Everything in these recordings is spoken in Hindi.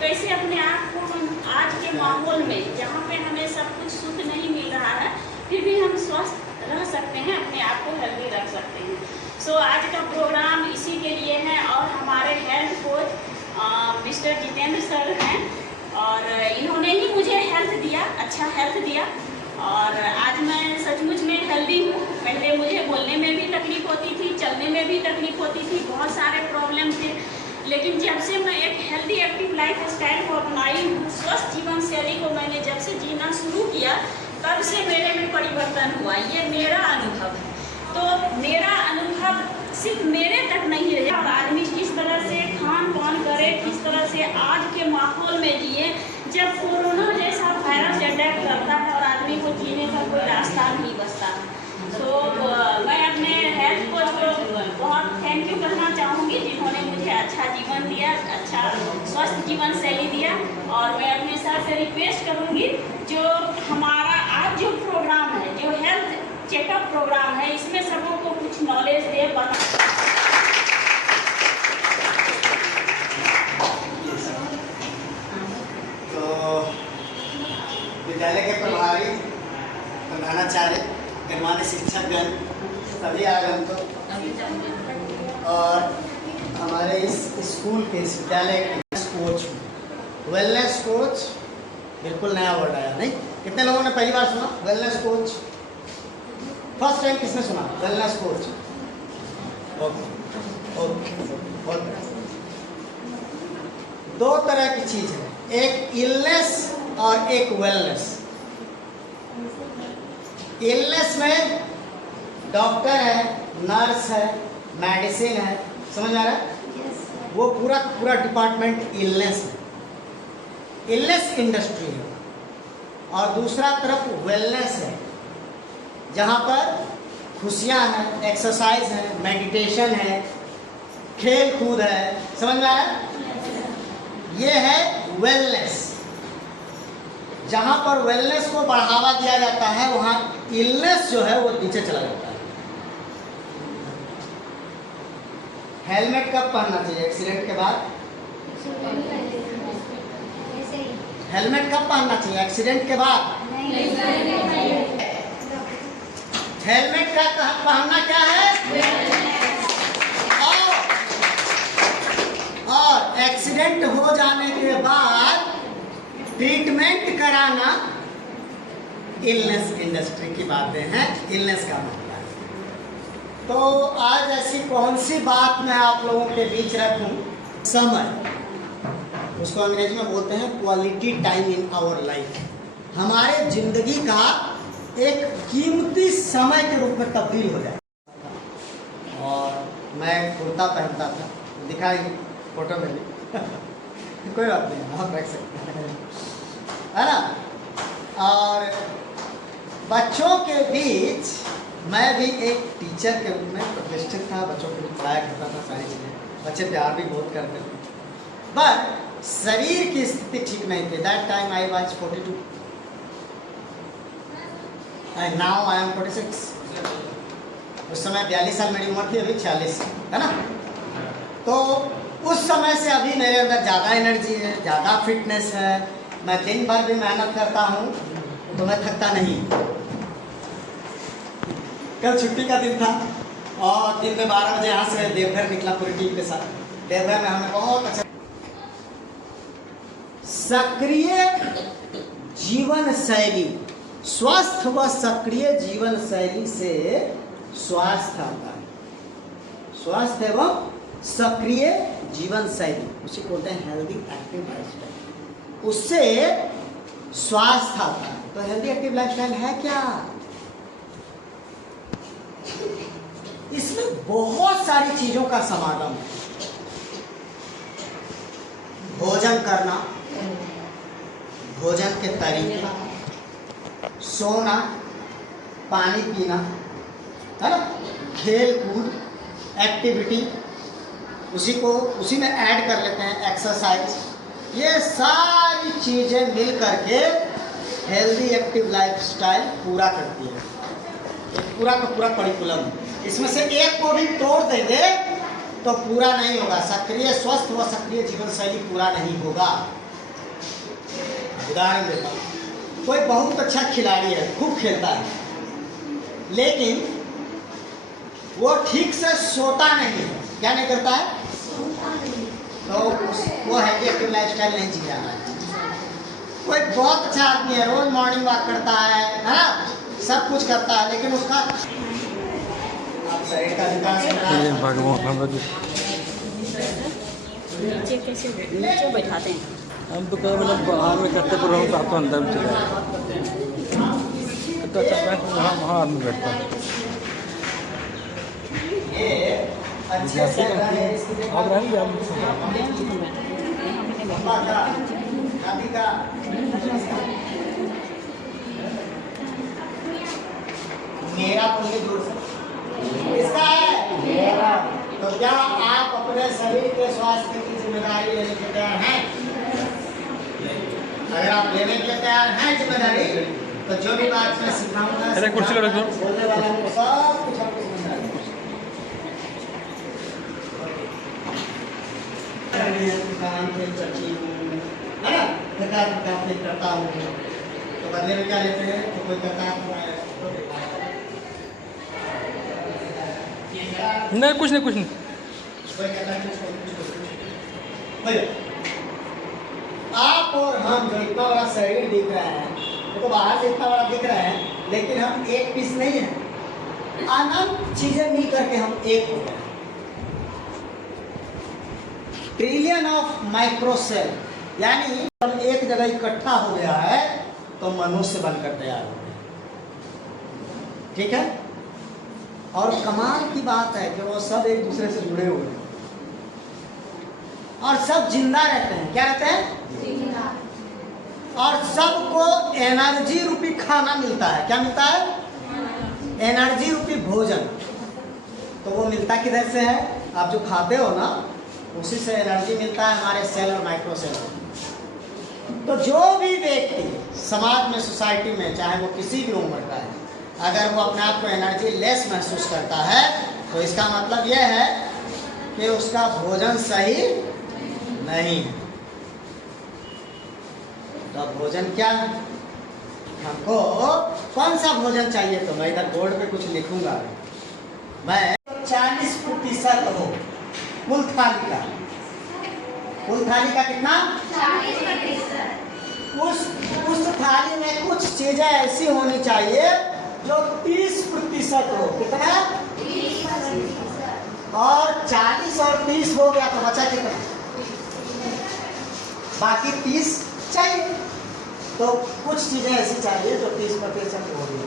कैसे अपने आप को हम आज के माहौल में जहाँ पे हमें सब कुछ शुद्ध नहीं मिल रहा है फिर भी हम स्वस्थ रह सकते हैं, अपने आप को हेल्दी रख सकते हैं। सो आज का प्रोग्राम इसी के लिए है और हमारे health coach mister Jitendra sir हैं और इन्होंने ही मुझे हेल्थ दिया, अच्छा हेल्थ दिया और आज मैं सचमुच में हेल्दी हूँ। पहले मुझे बोलने में भी तकलीफ होती थी, चलने में भी तकलीफ होती थी, बहुत सारे प्रॉब्लम थे, लेकिन जब से मैं एक हेल्दी एक्टिव लाइफ स्टाइल को अपनाई हूँ, स्वस्थ जीवन शैली को मैंने जब से जीना शुरू किया तब से मेरे में परिवर्तन हुआ। ये मेरा अनुभव है। तो मेरा अनुभव सिर्फ मेरे तक नहीं रहे और आदमी किस तरह से खान पान करे, किस तरह से आज के माहौल में जिए जब कोरोना जैसा वायरस अटैक करता है और आदमी को जीने का कोई रास्ता नहीं बचता है। तो मैं अपने हेल्थ कोच को बहुत थैंक यू करना चाहूँगी जिन्होंने मुझे अच्छा जीवन दिया, अच्छा स्वस्थ जीवन शैली दिया। और मैं अपने सर से रिक्वेस्ट करूँगी जो हमारा आज जो प्रोग्राम है, जो हेल्थ चेकअप प्रोग्राम है, इसमें सबों को कुछ नॉलेज दे विद्यालय के प्रभारी, प्रधानाचार्य, गणमान्य शिक्षकगण सभी आगंतुक और हमारे इस स्कूल के इस विद्यालय के कोच, वेलनेस कोच बिल्कुल नया वर्ड आया नहीं, कितने लोगों ने पहली बार सुना वेलनेस कोच? फर्स्ट टाइम किसने सुना वेलनेस कोच? Okay okay. दो तरह की चीज है, एक इलनेस और एक वेलनेस। इलनेस में डॉक्टर है, नर्स है, मेडिसिन है, समझ आ रहा है? वो पूरा डिपार्टमेंट इलनेस है, इलनेस इंडस्ट्री है। और दूसरा तरफ वेलनेस है जहाँ पर खुशियाँ हैं, एक्सरसाइज है, मेडिटेशन है, खेल कूद है, समझ में आया? ये है वेलनेस। जहाँ पर वेलनेस को बढ़ावा दिया जाता है वहाँ इलनेस जो है वो नीचे चला जाता है। हेलमेट कब पहनना चाहिए एक्सीडेंट के बाद? हेलमेट कब पहनना चाहिए एक्सीडेंट के बाद? हेलमेट का पहनना क्या है? और एक्सीडेंट हो जाने के बाद ट्रीटमेंट कराना इलनेस इंडस्ट्री की बातें हैं, इलनेस का मामला है। तो आज ऐसी कौन सी बात मैं आप लोगों के बीच रखूं? समय, उसको अंग्रेजी में बोलते हैं quality time in our life. हमारे जिंदगी का एक कीमती समय के रूप में तब्दील हो जाए। और मैं कुर्ता पहनता था, दिखाएंगे फोटो में भी कोई बात नहीं, आप रख सकते हैं, है ना? और बच्चों के बीच मैं भी एक टीचर के रूप में प्रतिष्ठित था, बच्चों को भी पढ़ाया करता था, सारी चीज़ें। बच्चे प्यार भी बहुत करते थे, बट शरीर की स्थिति ठीक नहीं थी। That time I was 42 and now I am 46। उस समय 42 साल मेरी उम्र थी, अभी 46 है ना? तो उस समय से अभी मेरे अंदर ज़्यादा एनर्जी है, ज़्यादा फिटनेस है। मैं दिन भर भी मेहनत करता हूँ तो मैं थकता नहीं। कल छुट्टी का दिन था और दिन में 12 बजे यहाँ से देवघर निकला पूरी टीम के साथ। देवघर में हमें बहुत अच्छा। सक्रिय जीवन शैली, स्वस्थ व सक्रिय जीवन शैली से स्वास्थ्य आता है। स्वस्थ एवं सक्रिय जीवन शैली, उसे बोलते हैं हेल्दी एक्टिव लाइफस्टाइल, उससे स्वास्थ्य आता है। तो हेल्दी एक्टिव लाइफस्टाइल है क्या? इसमें बहुत सारी चीजों का समागम है। भोजन करना, भोजन के तरीका, सोना, पानी पीना, है ना, खेल कूद, एक्टिविटी, उसी में ऐड कर लेते हैं एक्सरसाइज। ये सारी चीज़ें मिल करके हेल्दी एक्टिव लाइफस्टाइल पूरा करती है। एक पूरा का पूरा करिकुलम, इसमें से एक को भी तोड़ देंगे तो पूरा नहीं होगा। सक्रिय स्वस्थ व सक्रिय जीवन शैली पूरा नहीं होगा। उदाहरण देता हूँ, कोई बहुत अच्छा खिलाड़ी है, खूब खेलता है, लेकिन वो ठीक से सोता नहीं है। क्या नहीं करता है? तो वो है कि एक्टिव लाइफस्टाइल नहीं जी रहा है। कोई बहुत अच्छा आदमी है, रोज मॉर्निंग वॉक करता है ना, सब कुछ करता है, लेकिन उसका आप शरीर का विकास नीचे कैसे नीचे बैठाते हैं? हम तो कहीं मतलब बाहर में करते पर हम तो अंदर में चले जाए तो अच्छा बैंक वहाँ वहाँ आदमी बैठता है। ये अच्छे से आप रहेंगे हम मेरा पुण्य दूर से इसका है मेरा। तो क्या आप अपने शरीर के स्वास्थ्य की जिम्मेदारी लेने के तैयार हैं? अगर आप लेने के तैयार हैं जिम्मेदारी, तो जो भी बात मैं सिखाऊंगा कुर्सी लो रखो, बोलने वाला को सब कुछ आपको समझ आएगा। काम खेल सकती हूँ है ना, प्रकार करता हूँ, तो बदले में क्या लेते हैं? तो कोई करता है नहीं कुछ नहीं कोई कहता है आप और हम जो इतना बड़ा शरीर दिख रहा है, तो बाहर से इतना बड़ा दिख रहा है, लेकिन हम एक पीस नहीं है। अनंत चीजें मिल करके हम एक हो गए। ट्रिलियन ऑफ माइक्रोसेल, यानी हम एक जगह इकट्ठा हो गया है तो मनुष्य बनकर तैयार हो गया। ठीक है? और कमाल की बात है कि वो सब एक दूसरे से जुड़े हुए हैं और सब जिंदा रहते हैं। क्या रहते हैं? जिंदा। और सबको एनर्जी रूपी खाना मिलता है। क्या मिलता है? एनर्जी रूपी भोजन। तो वो मिलता किधर से है? आप जो खाते हो ना, उसी से एनर्जी मिलता है हमारे सेल और माइक्रोसेल। तो जो भी व्यक्ति समाज में, सोसाइटी में, चाहे वो किसी भी उम्र का है, अगर वो अपने आप को एनर्जी लेस महसूस करता है, तो इसका मतलब यह है कि उसका भोजन सही नहीं है। तो भोजन क्या है? हमको कौन सा भोजन चाहिए? तो मैं इधर बोर्ड पे कुछ लिखूंगा। मैं 40% हो कुल थाली का। कुल थाली का कितना? 40%। उस थाली में कुछ चीजें ऐसी होनी चाहिए जो 30% हो। कितना? 30%। और 40 और 30 हो गया तो बचा कितना? बाकी 30 चाहिए। तो कुछ चीजें ऐसी चाहिए जो 30% हो गई।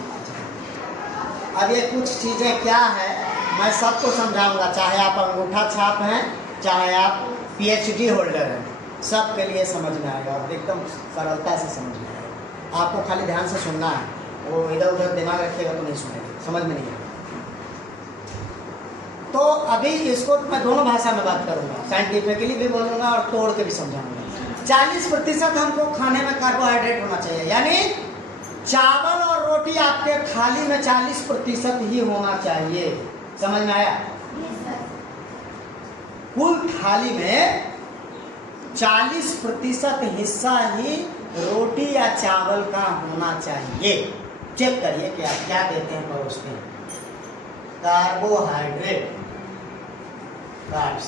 अब ये कुछ चीजें क्या है मैं सबको समझाऊंगा, चाहे आप अंगूठा छाप हैं, चाहे आप PhD होल्डर हैं, सबके लिए समझ में आएगा और एकदम सरलता से समझ में आएगा। आपको खाली ध्यान से सुनना है, वो इधर उधर दिमाग रखिएगा तो नहीं सुनेगा, समझ में नहीं आएगा। तो अभी इसको मैं दोनों भाषा में बात करूंगा, साइंटिफिकली भी बोलूंगा और तोड़ के भी समझाऊंगा। 40% हमको खाने में कार्बोहाइड्रेट होना चाहिए, यानी चावल और रोटी आपके थाली में 40% ही होना चाहिए। समझ में आया? कुल थाली में 40% हिस्सा ही रोटी या चावल का होना चाहिए। चेक करिए कि आप क्या देते हैं परोसते हैं। कार्बोहाइड्रेट, कार्ब्स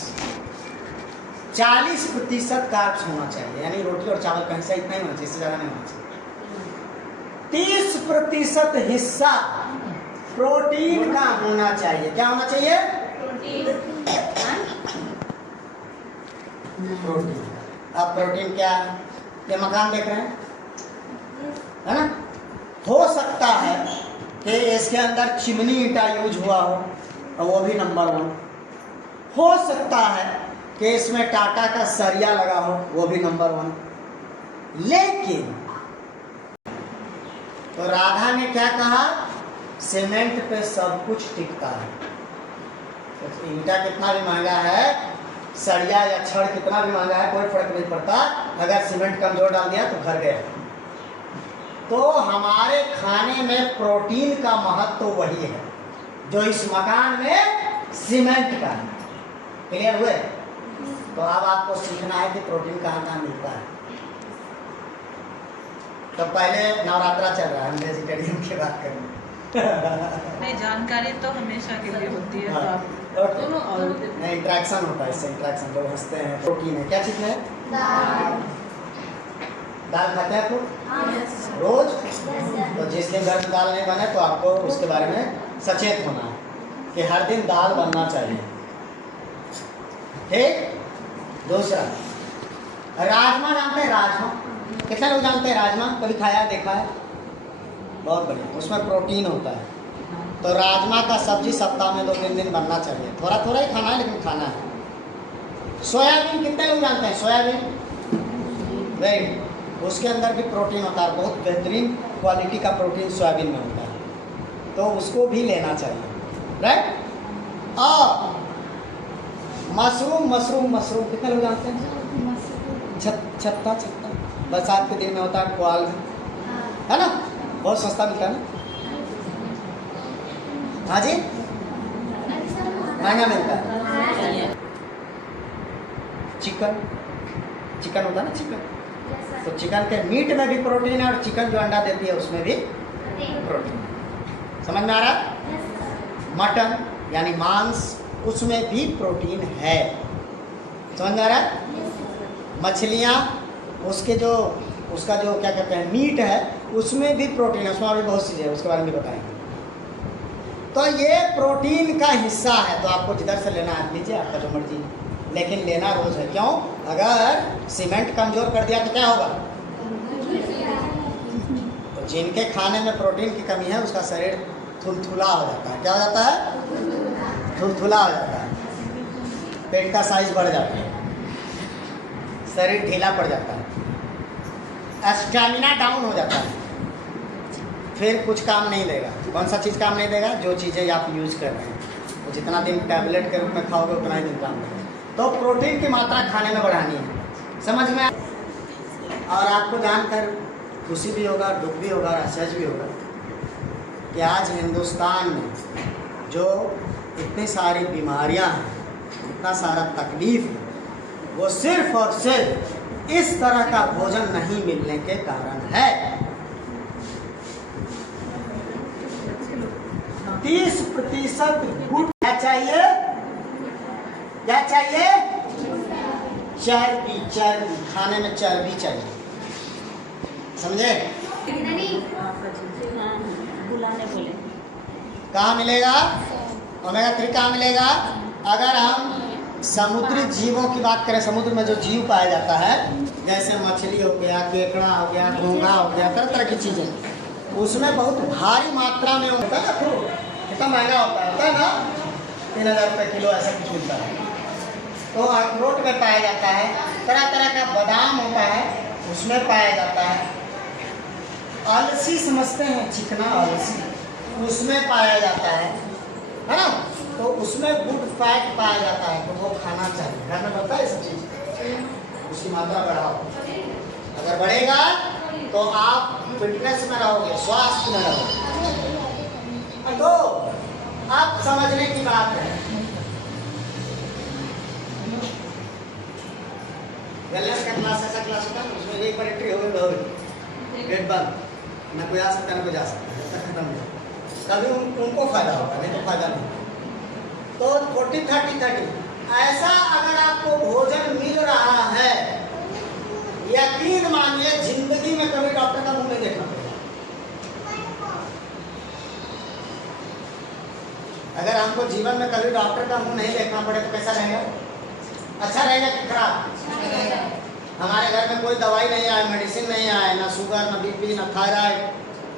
40% कार्ब्स होना चाहिए, यानी रोटी और चावल का हिस्सा इतना ही होना चाहिए, इससे ज्यादा नहीं होना चाहिए। 30% हिस्सा प्रोटीन का होना चाहिए। क्या होना चाहिए? प्रोटीन। अब प्रोटीन क्या है? ये मकान देख रहे हैं, है ना? हो सकता है कि इसके अंदर चिमनी ईंटा यूज हुआ हो, और वो भी नंबर 1। हो सकता है कि इसमें टाटा का सरिया लगा हो, वो भी नंबर 1। लेकिन तो राधा ने क्या कहा? सीमेंट पे सब कुछ टिकता है। तो ईंटा कितना भी महंगा है, सरिया या छड़ कितना भी महंगा है, कोई फर्क नहीं पड़ता। अगर सीमेंट कमजोर डाल दिया तो घर गया। तो हमारे खाने में प्रोटीन का महत्व तो वही है जो इस मकान में सीमेंट का है। क्लियर हुए? तो अब आपको सीखना है कि प्रोटीन कहाँ कहाँ मिलता है। तो पहले नवरात्रा चल रहा है, हम वेजिटेरियन की बात करें। नहीं, जानकारी तो हमेशा के लिए होती है। हाँ, तो आप दोनों और इंट्रैक्शन होता है, इससे इंट्रैक्शन, लोग हंसते हैं। प्रोटीन है, क्या चीज़ है? दाल खाते हैं आप लोग रोज? तो जिस दिन घर में दाल नहीं बने तो आपको उसके बारे में सचेत होना है कि हर दिन दाल बनना चाहिए। ठीक। दूसरा, राजमा जानते हैं? राजमा कितने लोग जानते हैं? राजमा कभी खाया है, देखा है? बहुत बढ़िया, उसमें प्रोटीन होता है। तो राजमा का सब्जी सप्ताह में 2-3 दिन बनना चाहिए। थोड़ा थोड़ा ही खाना है, लेकिन खाना है। सोयाबीन कितने लोग जानते हैं? सोयाबीन, वेरी, उसके अंदर भी प्रोटीन होता है, बहुत बेहतरीन क्वालिटी का प्रोटीन सोयाबीन में होता है, तो उसको भी लेना चाहिए, राइट। और मशरूम कितने लोग जानते हैं? छत्ता बरसात के दिन में होता है, क्वाल है ना, बहुत सस्ता मिलता है ना। हाँ जी, महंगा मिलता है। चिकन होता है ना, चिकन, तो चिकन के मीट में भी प्रोटीन है, और चिकन जो अंडा देती है उसमें भी प्रोटीन है। समझ में आ रहा है? मटन यानी मांस, उसमें भी प्रोटीन है। समझ में आ रहा है? मछलियाँ, उसका जो क्या कहते हैं, मीट है, उसमें भी प्रोटीन है, उसमें भी बहुत चीज़ें है, उसके बारे में भी बताएंगे। तो ये प्रोटीन का हिस्सा है, तो आपको जिधर से लेना है लीजिए, आपका जो मर्जी, लेकिन लेना रोज है। क्यों? अगर सीमेंट कमजोर कर दिया तो क्या होगा? तो जिनके खाने में प्रोटीन की कमी है उसका शरीर थुलथुला हो जाता है। क्या हो जाता है? थुलथुला हो जाता है, पेट का साइज बढ़ जाता है, शरीर ढीला पड़ जाता है, स्टैमिना डाउन हो जाता है, फिर कुछ काम नहीं देगा। कौन सा चीज़ काम नहीं देगा? जो चीज़ें आप यूज़ कर रहे हैं, तो जितना दिन टैबलेट के रूप में खाओगे उतना ही दिन काम देगा। तो प्रोटीन की मात्रा खाने में बढ़ानी है। समझ में? और आपको जानकर खुशी भी होगा, दुख भी होगा, आश्चर्य भी होगा कि आज हिंदुस्तान में जो इतनी सारी बीमारियां हैं, इतना सारा तकलीफ है, वो सिर्फ और सिर्फ इस तरह का भोजन नहीं मिलने के कारण है। 30% गुड क्या चाहिए? क्या चाहिए? चर्बी, खाने में चर्बी चाहिए। समझे? बुलाने बोले। कहाँ मिलेगा? ओमेगा 3 कहाँ मिलेगा? अगर हम समुद्री जीवों की बात करें, समुद्र में जो जीव पाया जाता है, जैसे मछली हो गया, केकड़ा हो गया, घोंघा हो गया, तरह तरह की चीज़ें, उसमें बहुत भारी मात्रा में होता है। कितना महंगा होता है ना, 3000 रुपये किलो ऐसा कुछ मिलता है। तो अखरोट में पाया जाता है, तरह तरह का बादाम होता है, उसमें पाया जाता है। अलसी समझते हैं, चिकना अलसी, उसमें पाया जाता है ना, तो उसमें गुड फैट पाया जाता है, तो वो खाना चाहिए। घर में बनता है सब चीज़, उसकी मात्रा बढ़ाओ। अगर बढ़ेगा तो आप फिटनेस में रहोगे, स्वास्थ्य में रहोगे। तो आप समझने की बात है, वेलनेस का क्लास ऐसा क्लास होता है, उसमें एक बार एंट्री हो गई, गेट बंद, ना कोई आ सकता ना कोई जा सकता, खत्म हो। तभी उनको फायदा होगा, नहीं तो फायदा नहीं। तो 40-30-30 ऐसा अगर आपको भोजन मिल रहा है, यकीन मानिए जिंदगी में कभी डॉक्टर का मुंह नहीं देखना पड़ेगा। अगर हमको जीवन में कभी डॉक्टर का मुंह नहीं देखना पड़े तो कैसा रहेगा? अच्छा रहेगा कि खराब? हमारे घर में कोई दवाई नहीं आए, मेडिसिन नहीं आए, ना शुगर, ना बीपी, ना थायराइड,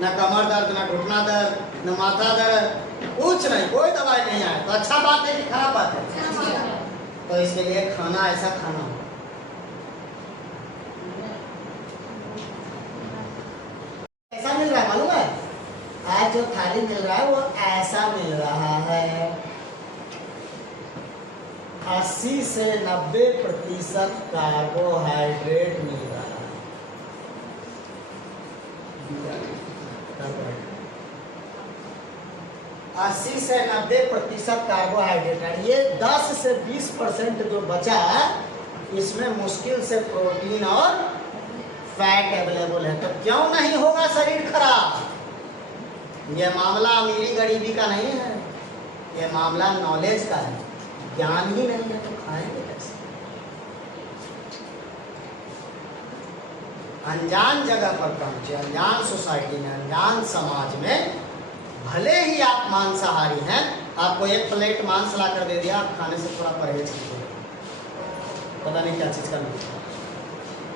ना कमर दर्द, ना घुटना दर्द, ना माथा दर्द, कुछ नहीं, कोई दवाई नहीं आए, तो अच्छा बात है कि खराब बात है? तो इसके लिए खाना ऐसा खाना हो, ऐसा मिल रहा है, मालूम है? आज जो थाली मिल रहा है वो ऐसा मिल रहा है। 80 से 90% कार्बोहाइड्रेट मिल रहा है। 80 से 90% कार्बोहाइड्रेट है। ये 10 से 20% जो बचा, इसमें मुश्किल से प्रोटीन और फैट अवेलेबल है, तो क्यों नहीं होगा शरीर खराब। ये मामला अमीरी गरीबी का नहीं है, ये मामला नॉलेज का है। ज्ञान ही नहीं है तो खाएंगे कैसे। अनजान जगह पर पहुंचे, अनजान सोसाइटी में, अनजान समाज में, भले ही आप मांसाहारी हैं, आपको एक प्लेट मांस ला कर दे दिया, आप खाने से थोड़ा परहेज कीजिए, पता नहीं क्या चीज़ का मिलेगा,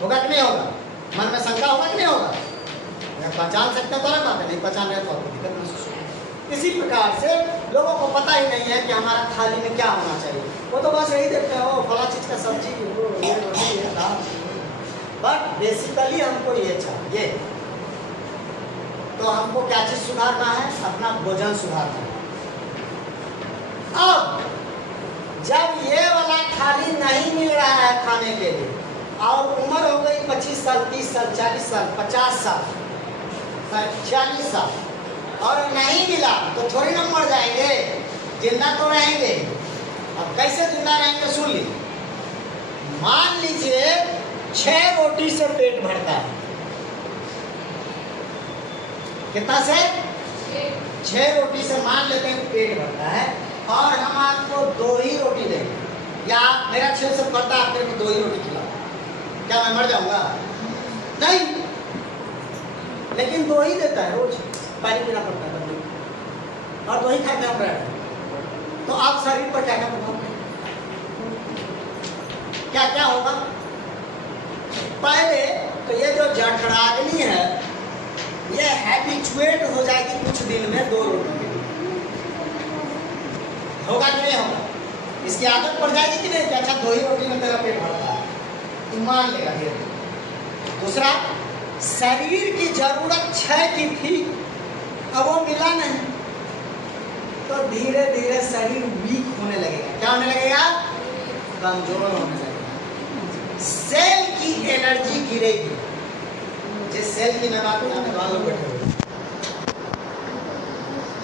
होगा कि नहीं होगा। मन में शंका होगा कि नहीं होगा। अगर पहचान सकते हैं तो अलग बात है, नहीं पहचान रहे तो आपको दिक्कत महसूस होगी। इसी प्रकार से लोगों को पता ही नहीं है कि हमारा थाली में क्या होना चाहिए। वो तो बस यही देखते हैं, वो फला चीज़ का सब्जी, वो ये रोटी, ये दाल, बट बेसिकली हमको ये चाहिए। तो हमको क्या चीज़ सुधारना है, अपना भोजन सुधारना है। अब जब ये वाला थाली नहीं मिल रहा है खाने के लिए, और उम्र हो गई 25 साल, 30 साल, 40 साल, 50 साल, 40 साल, और नहीं मिला तो थोड़ी ना मर जाएंगे, जिंदा तो रहेंगे। अब कैसे जिंदा रहेंगे सुन लीजिए। मान लीजिए 6 रोटी से पेट भरता है। कितना से? 6 रोटी से मान लेते हैं पेट भरता है, और हम आपको 2 ही रोटी देंगे, या मेरा 6 से भरता है, आप मेरे को 2 ही रोटी खिलाओ, क्या मैं मर जाऊंगा? नहीं, लेकिन 2 ही देता है, रोज पानी पीना पड़ता है बंदे को, और 2 ही खाते हैं ब्रेड। तो आप शरीर पर क्या क्या प्रभाव, क्या क्या होगा? पहले तो ये जो जठराग्नि है, ये हैबिचुएट हो जाएगी कुछ दिन में 2 रोटी के लिए। होगा कि नहीं होगा? इसकी आदत पड़ जाएगी कि नहीं कि अच्छा 2 ही रोटी में मेरा पेट भरता है, मान लेगा धीरे। दूसरा, शरीर की जरूरत 6 की थी, अब वो मिला नहीं, तो धीरे धीरे शरीर वीक होने लगेगा। क्या होने लगेगा? कमजोर होने लगेगा। सेल की एनर्जी गिरेगी। जिस सेल की मैं बात करता हूँ, लोग बैठे हुए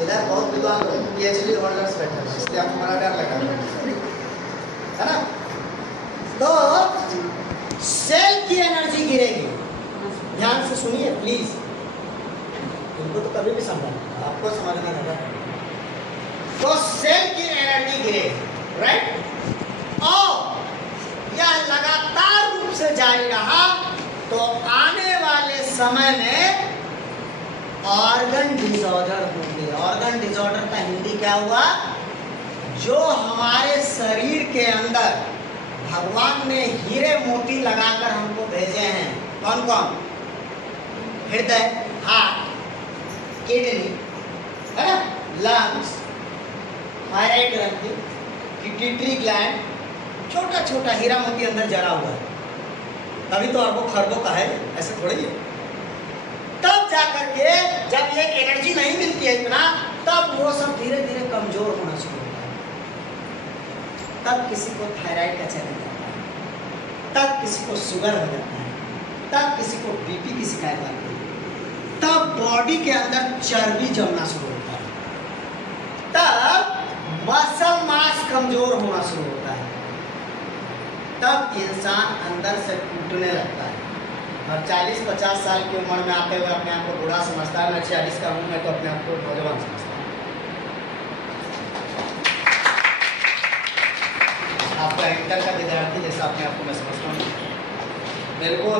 इधर, बहुत विद्वान लोग PhD होल्डर्स बैठे हैं, इसलिए आपको हमारा डर लगा है ना। तो सेल की एनर्जी गिरेगी। ध्यान से सुनिए प्लीज, इनको तो कभी भी समझा, आपको समझना होगा। तो सेल की एनर्जी गिरेगी, राइट। और यह लगातार रूप से जारी रहा तो आने वाले समय में ऑर्गन डिसऑर्डर होंगे। ऑर्गन डिसऑर्डर का हिंदी क्या हुआ? जो हमारे शरीर के अंदर भगवान ने हीरे मोती लगाकर हमको भेजे हैं, कौन कौन? हृदय, हार्ट, किडनी, है ना, लंग्स, थायराइड ग्रंथि, पिट्यूटरी ग्लैंड, छोटा छोटा हीरा मोती अंदर जड़ा हुआ है। तभी तो अरबों खरबों का है, ऐसे थोड़ी है। तब जाकर के जब ये एनर्जी नहीं मिलती है इतना, तब वो सब धीरे धीरे कमजोर होना शुरू होता है। तब किसी को थायराइड का चैलेंज आता है, तब किसी को शुगर हो जाता है, तब किसी को बीपी की शिकायत आती है, तब बॉडी के अंदर चर्बी जमना शुरू होता है, तब मसल मास कमजोर होना शुरू होता है, तब इंसान अंदर से टूटने लगता है। और 40-50 साल की उम्र में आते हुए अपने आप को बूढ़ा समझता है। मैं 46 का हूँ, मैं तो अपने आप को नौजवान समझता हूँ। आपका इंटर का विद्यार्थी जैसा अपने आप को मैं समझता हूँ। मेरे को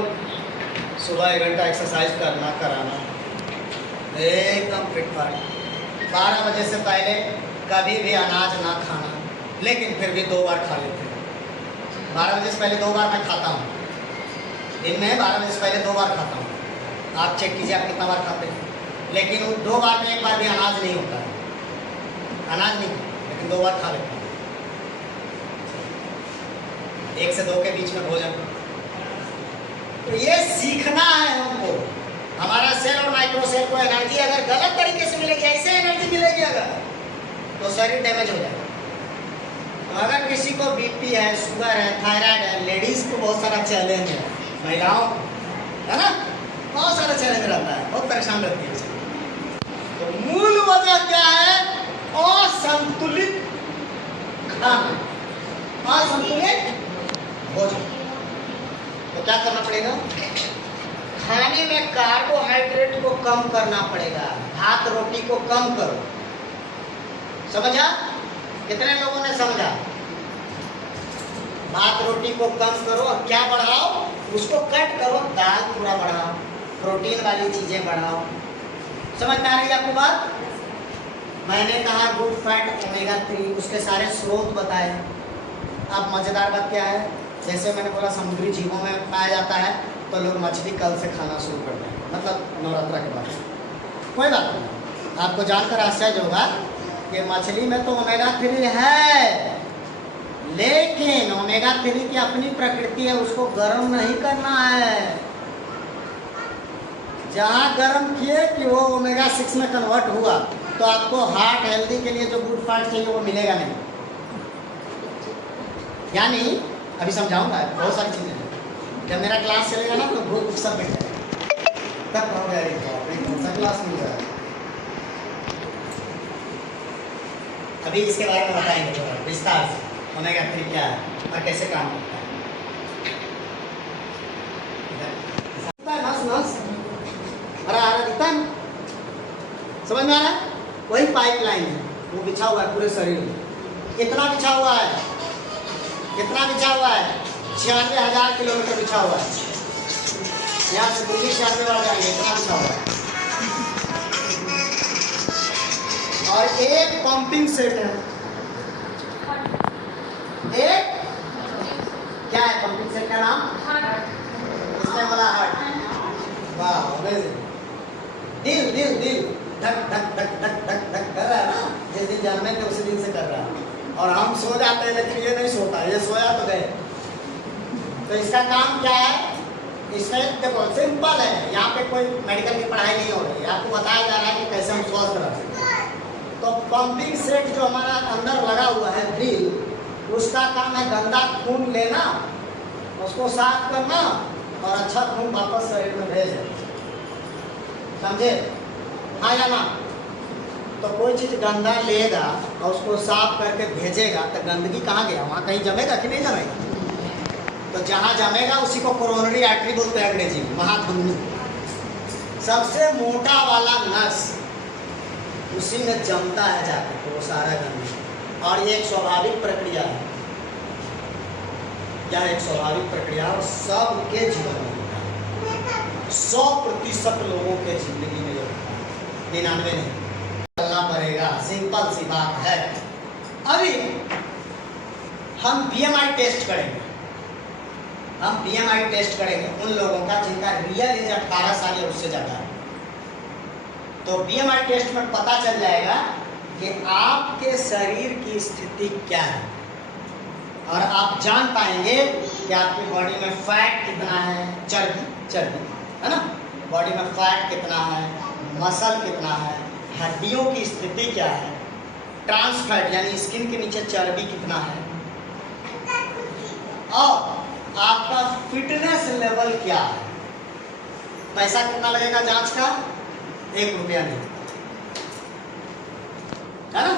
सुबह 1 घंटा एक्सरसाइज करना, कराना, एकदम फिट फाट। 12 बजे से पहले कभी भी अनाज ना खाना, लेकिन फिर भी 2 बार खा लेते हैं। 12 बजे से पहले 2 बार मैं खाता हूँ दिन में, 12 बजे से पहले 2 बार खाता हूँ। आप चेक कीजिए आप कितना बार खाते हैं। लेकिन वो 2 बार में 1 बार भी अनाज नहीं होता है, अनाज नहीं, लेकिन 2 बार खा लेते हैं। 1 से 2 के बीच में भोजन। तो ये सीखना है हमको। हमारा सेल और माइक्रो सेल को एनर्जी अगर गलत तरीके से मिलेगी, ऐसे एनर्जी मिलेगी अगर, तो शरीर डैमेज हो जाएगा। अगर किसी को बीपी है, शुगर है, थायराइड है, लेडीज को बहुत सारा चैलेंज है, महिलाओं है ना, बहुत सारा चैलेंज रहता है, बहुत परेशान रहती है। तो मूल वजह क्या है? असंतुलित खाना, असंतुलित भोजन। तो क्या करना पड़ेगा? खाने में कार्बोहाइड्रेट को कम करना पड़ेगा, भात रोटी को कम करो। समझा? कितने लोगों ने समझा? भात रोटी को कम करो और क्या बढ़ाओ, उसको कट करो, दाल थोड़ा बढ़ाओ, प्रोटीन वाली चीजें बढ़ाओ। समझ में आ रही है आपको बात? मैंने कहा गुड फैट ओमेगा 3, उसके सारे स्रोत बताए। अब मजेदार बात क्या है, जैसे मैंने बोला समुद्री जीवों में पाया जाता है, तो लोग मछली कल से खाना शुरू कर दें, मतलब नवरात्रा के बाद। कोई बात नहीं, आपको जानकर आश्चर्य होगा कि मछली में तो ओमेगा 3 है, लेकिन ओमेगा 3 की अपनी प्रकृति है, उसको गर्म नहीं करना है। जहाँ गर्म किए कि वो ओमेगा 6 में कन्वर्ट हुआ, तो आपको हार्ट हेल्दी के लिए जो गुड फैट चाहिए वो मिलेगा नहीं। यानी अभी समझाऊंगा, बहुत सारी चीजें हैं। जब मेरा क्लास चलेगा ना तो ग्रुप सब बैठे तब कहोगे अरे कौन सा क्लास मिल रहा है। अभी इसके बारे में बताएंगे थोड़ा विस्तार से, ओमेगा 3 क्या है और कैसे काम करता है। समझ में आ रहा है? वही पाइपलाइन है, वो बिछा हुआ है पूरे शरीर में। कितना बिछा हुआ है? कितना बिछा हुआ है? 96,000 किलोमीटर बिछा हुआ है। यहाँ से दिल्ली 96 बार जाएंगे, इतना बिछा हुआ है। और एक पंपिंग सेट है। एक क्या है पंपिंग सेट का नाम? इसमें वाला हार्ट। वाह अमेजिंग। दिल दिल दिल धक धक धक धक धक धक कर रहा है ना, जिस दिन जन्मे थे उसी दिन से कर रहा है। और हम सो जाते हैं लेकिन ये नहीं सोता, ये सोया तो गए। तो इसका काम क्या है? इसमें देखो सिंपल है, यहाँ पे कोई मेडिकल की पढ़ाई नहीं हो रही है, आपको बताया जा रहा है कि कैसे हम स्वस्थ रह सकते हैं। तो पंपिंग सेट जो हमारा अंदर लगा हुआ है दिल, उसका काम है गंदा खून लेना, उसको साफ करना और अच्छा खून वापस शरीर में भेजना। समझे? हाँ या ना? तो कोई चीज़ गंदा लेगा और उसको साफ करके भेजेगा तो गंदगी कहाँ गया? वहाँ कहीं जमेगा कि नहीं जमेगा? तो जहाँ जमेगा उसी को कोरोनरी आर्टरी बोलते हैं अंग्रेजी में, महाधमनी। सबसे मोटा वाला नस उसी में जमता है जाकर तो वो सारा गंदगी। और ये एक स्वाभाविक प्रक्रिया है, यह एक स्वाभाविक प्रक्रिया और सबके जीवन में होता है। 100% लोगों के जिंदगी में होता है, 99 नहीं। करना पड़ेगा, सिंपल सी बात है। अभी हम बीएमआई टेस्ट करेंगे, हम बीएमआई टेस्ट करेंगे उन लोगों का जिनका रियल एज 18 साल या उससे ज़्यादा है। तो बीएमआई टेस्ट में पता चल जाएगा कि आपके शरीर की स्थिति क्या है और आप जान पाएंगे कि आपकी बॉडी में फैट कितना है, चर्बी है ना, बॉडी में फैट कितना है, मसल कितना है, हड्डियों की स्थिति क्या है, ट्रांस फैट यानी स्किन के नीचे चर्बी कितना है, और आपका फिटनेस लेवल क्या है। पैसा कितना लगेगा जांच का? 1 रुपया नहीं, है ना?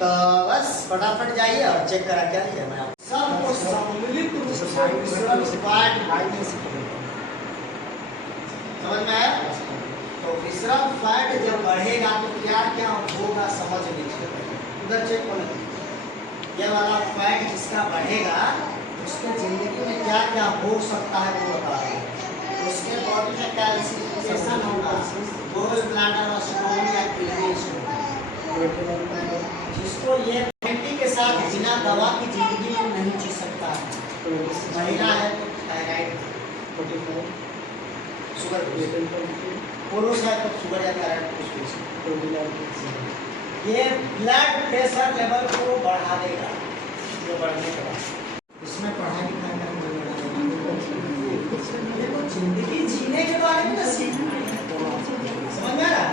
तो बस फटाफट जाइए और चेक करा के आइए। मैं सबको सम्मिलित रूप से समझ में आया? तो विश्राम फैट जब बढ़ेगा तो क्या क्या होगा समझ लीजिए। उधर चेक करें, ये वाला फैट जिसका बढ़ेगा उसके जिंदगी में क्या क्या हो सकता है वो बता रहे हैं। उसके बॉडी में कैल्शियम होगा, गोल ब्लैडर और स्टोन या किडनी, जिसको ये मिट्टी के साथ बिना दवा की जिंदगी में नहीं जी सकता है। महिला है थायराइड, शुगर, पुरुष है तो शुगर या थायराइड, ये ब्लड प्रेशर लेवल को बढ़ा देगा। जो बढ़ने के बाद इसमें पढ़ाई लिखाई देखो जिंदगी जीने के बारे में सीखना है, समझ में आ रहा है?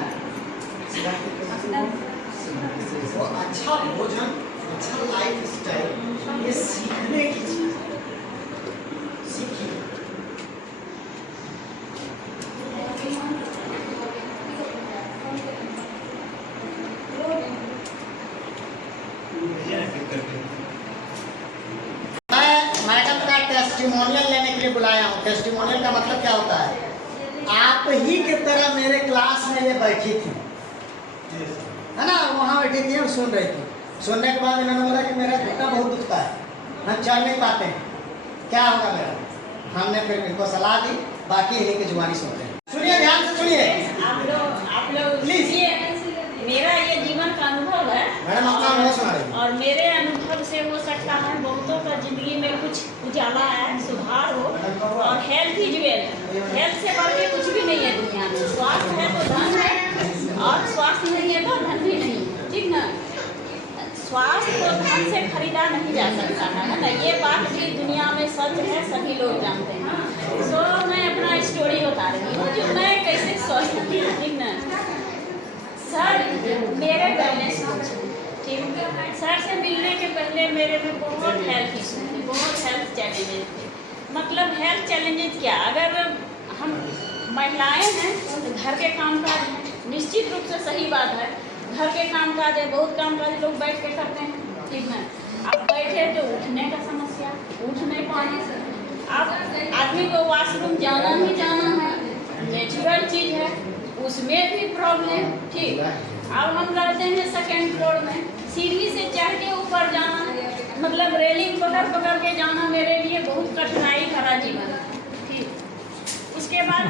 तो अच्छा भोजन, अच्छा लाइफ स्टाइल, ये सीखने की चीज है। सीखिए। टेस्टिमोनियल का मतलब क्या होता है? आप ही की तरह मेरे क्लास में ये बैठी थी, है ना, वहाँ बैठी थी और सुन रही थी। सुनने के बाद इन्होंने बोला कि मेरा घुटना बहुत दुखता है, हम चल नहीं पाते हैं, क्या होगा मेरा? हमने फिर इनको सलाह दी, बाकी इन्हीं की जुबानी सुनते हैं। सुनिए, ध्यान से सुनिए आप लोग प्लीज। मेरा ये जीवन का अनुभव है मैडम, अपना अनुभव सुना रही हैं। और मेरे अनुभव से हो सकता है बहुतों का जिंदगी में कुछ उजाला है, सुधार हो। और हेल्थ इज वेल्थ, हेल्थ से बढ़ के कुछ भी नहीं है दुनिया में। स्वास्थ्य है तो धन है, और स्वास्थ्य नहीं है तो धन भी नहीं है, ठीक ना। स्वास्थ्य को धन से खरीदा नहीं जा सकता है ना, ये बात भी दुनिया में सच है, सभी लोग जानते हैं। सो मैं अपना स्टोरी बता रही हूँ कि मैं कैसे स्वस्थ हूँ, ठीक ना। सर मेरे वेलनेस कोच, ठीक, सर से मिलने के पहले मेरे में बहुत हेल्थ इशू थे, बहुत हेल्थ चैलेंजेस थे। मतलब हेल्थ चैलेंजेस क्या, अगर हम महिलाएं हैं तो घर के कामकाज हैं, निश्चित रूप से सही बात है, घर के कामकाज है, बहुत कामकाज लोग बैठ के करते हैं, ठीक है। आप बैठे तो उठने का समस्या, उठ नहीं पाए, आप आदमी को वॉशरूम जाना ही जाना है, नेचुरल चीज़ है, उसमें भी प्रॉब्लम, ठीक। अब हम रहते हैं सेकेंड फ्लोर में, सीढ़ी से चढ़ के ऊपर जाना, मतलब रेलिंग पकड़ के जाना मेरे लिए बहुत कठिनाई भरा जीवन है, ठीक। उसके बाद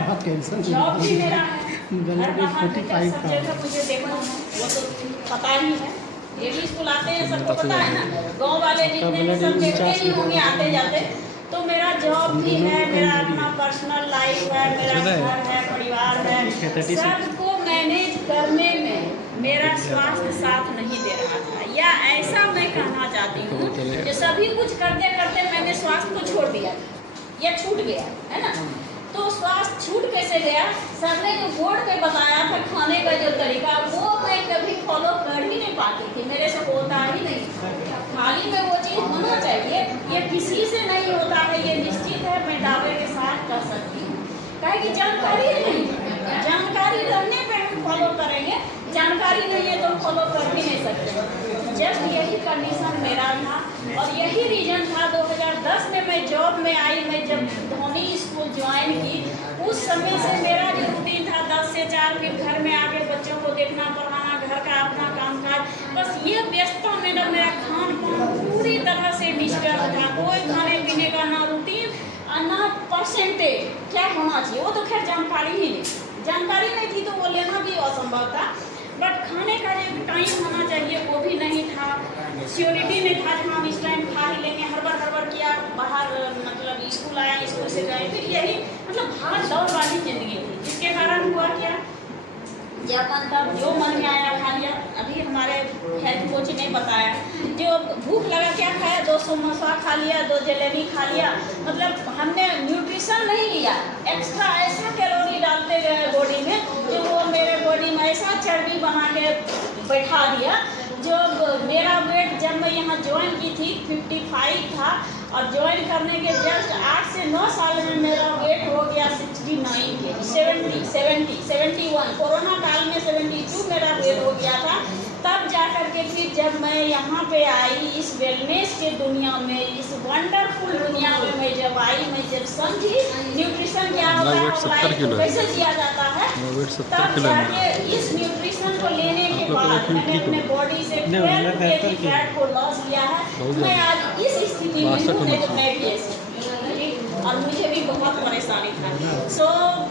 जॉब भी मेरा है, घर बाहर सब जगह मुझे देखना है, वो तो पता ही है, ये भी स्कूल आते हैं, सबको पता है ना, गाँव वाले जितने सब देखते ही होंगे आते जाते। तो मेरा जॉब भी है, मेरा अपना पर्सनल लाइफ है, मेरा घर है, परिवार है, सबको मैनेज करने में मेरा स्वास्थ्य साथ नहीं दे रहा था। या ऐसा मैं कहना चाहती हूँ कि सभी कुछ करते करते मैंने स्वास्थ्य को छोड़ दिया या छूट गया, है ना। तो स्वास्थ्य छूट कैसे गया? सर ने जो बोर्ड पे बताया था खाने का जो तरीका, वो मैं कभी फॉलो कर ही नहीं पाती थी, मेरे से होता ही नहीं। खाली में वो चीज़ होना चाहिए, ये किसी से नहीं होता है, ये निश्चित है, मैं दावे के साथ कह सकती हूँ। कहे कि जानकारी ही नहीं, जानकारी रहने पे हम फॉलो करेंगे, जानकारी नहीं है तो हम फॉलो कर भी नहीं सकते। जब यही कंडीशन मेरा था और यही रीजन था, 2010 में मैं जॉब में आई, मैं जब धोनी स्कूल ज्वाइन की, उस समय से मेरा जो रूटीन था 10 से 4, फिर घर में आके बच्चों को देखना, पढ़ाना, घर का अपना कामकाज, बस ये व्यस्तता में ना मेरा खान पान पूरी तरह से डिस्टर्ब था। कोई खाने पीने का ना रूटीन और ना परसेंटेज क्या होना चाहिए, वो तो खैर जानकारी ही नहीं, जानकारी नहीं थी तो वो लेना भी असंभव था। बट खाने का जो टाइम होना चाहिए वो भी नहीं था, श्योरिटी नहीं था कि हम इस टाइम खा ही लेंगे। हड़बड़ किया, बाहर मतलब स्कूल आया, स्कूल से गए, फिर यही मतलब भाग दौड़ वाली जिंदगी थी, जिसके कारण हुआ क्या, जब तब जो मन में आया खा लिया। अभी हमारे हेल्थ कोच ने बताया, जो भूख लगा क्या खाया, 2 समोसा खा लिया, 2 जलेबी खा लिया, मतलब हमने न्यूट्रिशन नहीं लिया, एक्स्ट्रा ऐसा कैलोरी डालते गए बॉडी में, जो वो मेरे बॉडी में ऐसा चर्बी बना के बैठा दिया। जो मेरा वेट जब मैं यहाँ ज्वाइन की थी 55 था, और ज्वाइन करने के जस्ट 8 से 9 साल में मेरा वेट हो गया 69 के 71। कोरोना काल में 72 मेरा वेट हो गया था। तब जाकर के फिर जब मैं यहाँ पे आई, इस वेलनेस के दुनिया में, इस वंडरफुल दुनिया में मैं जब आई, मैं जब समझी न्यूट्रिशन क्या होता है, लाइफ को कैसे जिया जाता है, तब जाके इस न्यूट्रिशन को लेने के बाद मैंने अपने बॉडी से 12 kg फैट को लॉस किया है। मैं आज इस स्थिति में हूँ, नहीं तो मैं भी ऐसी हूँ, और मुझे भी बहुत परेशानी था। सो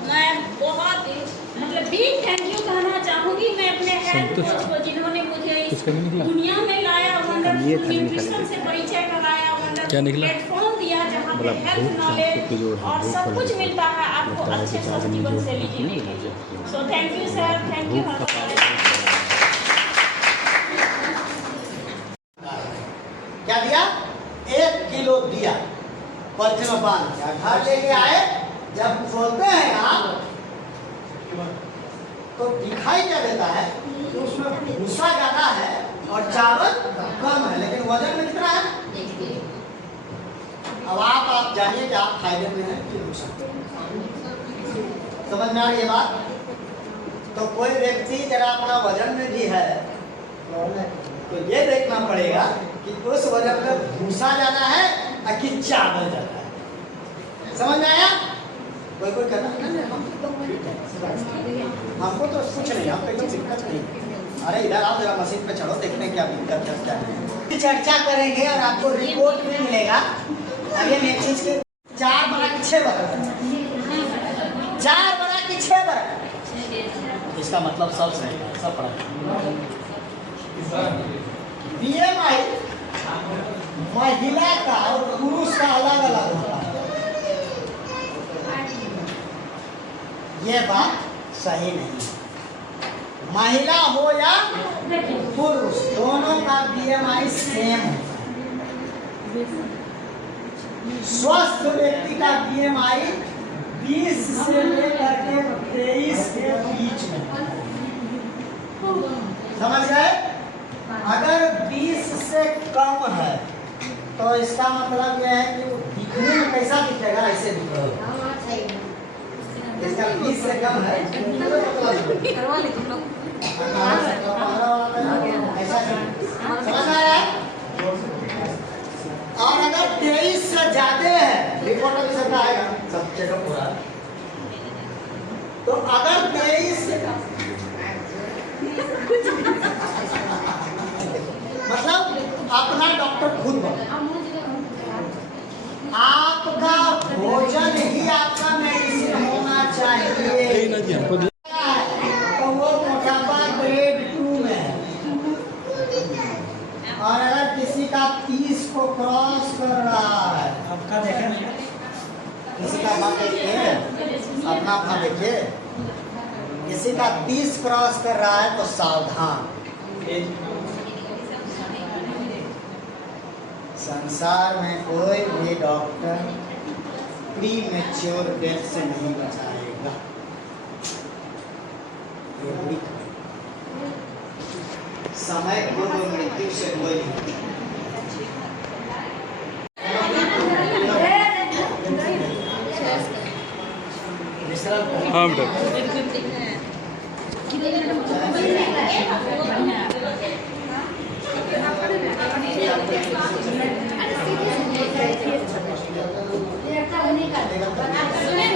मैं बहुत मतलब बिग थैंक यू कहना चाहूँगी मैं अपने हेल्थ कोच को, जिन्होंने मुझे इस दुनिया में लाया, वंडरफुल न्यूट्रिशन से परिचय कराया, वंडरफुल प्लेटफॉर्म दिया जहाँ पे हेल्थ नॉलेज और सब कुछ मिलता है आपको अच्छे स्वस्थ जीवन शैली जीने के लिए। So thank you sir, thank you. क्या दिया? 1 किलो दिया, पॉलिथीन में बांध दिया, घर लेके आए। जब खोलते हैं आप तो दिखाई क्या देता है कि उसमें भूसा ज्यादा है और चावल कम है, लेकिन वजन में कितना है? अब आप जानिए कि आप फायदे में हैं कि नुकसान। समझ में आ रही है बात? तो कोई व्यक्ति जरा अपना वजन में भी है तो ये देखना पड़ेगा कि उस वजन में भूसा ज्यादा है या कि चावल ज्यादा है। समझ में आया? कोई कोई कहना नहीं हम एकदम ठीक है, हमको तो कुछ नहीं, हमको एकदम दिक्कत नहीं। अरे इधर आओ जरा मशीन पे चढ़ो, देखते हैं क्या दिक्कत है क्या है। चर्चा करेंगे और आपको रिपोर्ट भी मिलेगा। अगले नेक्स्ट चीज के 4 बड़ा की 6 बड़ा, 4 बड़ा की 6 बड़ा, इसका मतलब सब सही है, सब पढ़ा। BMI महिला का और पुरुष का अलग अलग होता है, ये बात सही नहीं है। महिला हो या पुरुष, दोनों का BMI सेम होता है। स्वस्थ व्यक्ति का BMI 20 से लेकर के 23 के बीच में, समझ गए? अगर 20 से कम है तो इसका मतलब यह है कि वो दिखने में कैसा दिखेगा, ऐसे दिखेगा। इसका 20 से कम है करवा ली तुम लोग। ऐसा समझ आया? और अगर 23 से ज्यादा है, रिपोर्ट अभी सबका आएगा, सब चेकअप हो रहा है, तो अगर 23 मतलब अपना डॉक्टर खुद बनो, आपका भोजन ही आपका मेडिसिन होना चाहिए। तो वो मोटापा ग्रेड 2 में है, और अगर किसी का 30 को क्रॉस कर रहा है, आपका देखें, किसी का बात देखिए, अपना अपना देखिए, किसी का 30 क्रॉस कर रहा है तो सावधान। संसार में कोई भी डॉक्टर प्रीमेच्योर डेथ से नहीं बचाएगा, ये बड़ी समय पूर्व मृत्यु से कोई नहीं। हाँ बेटा सुने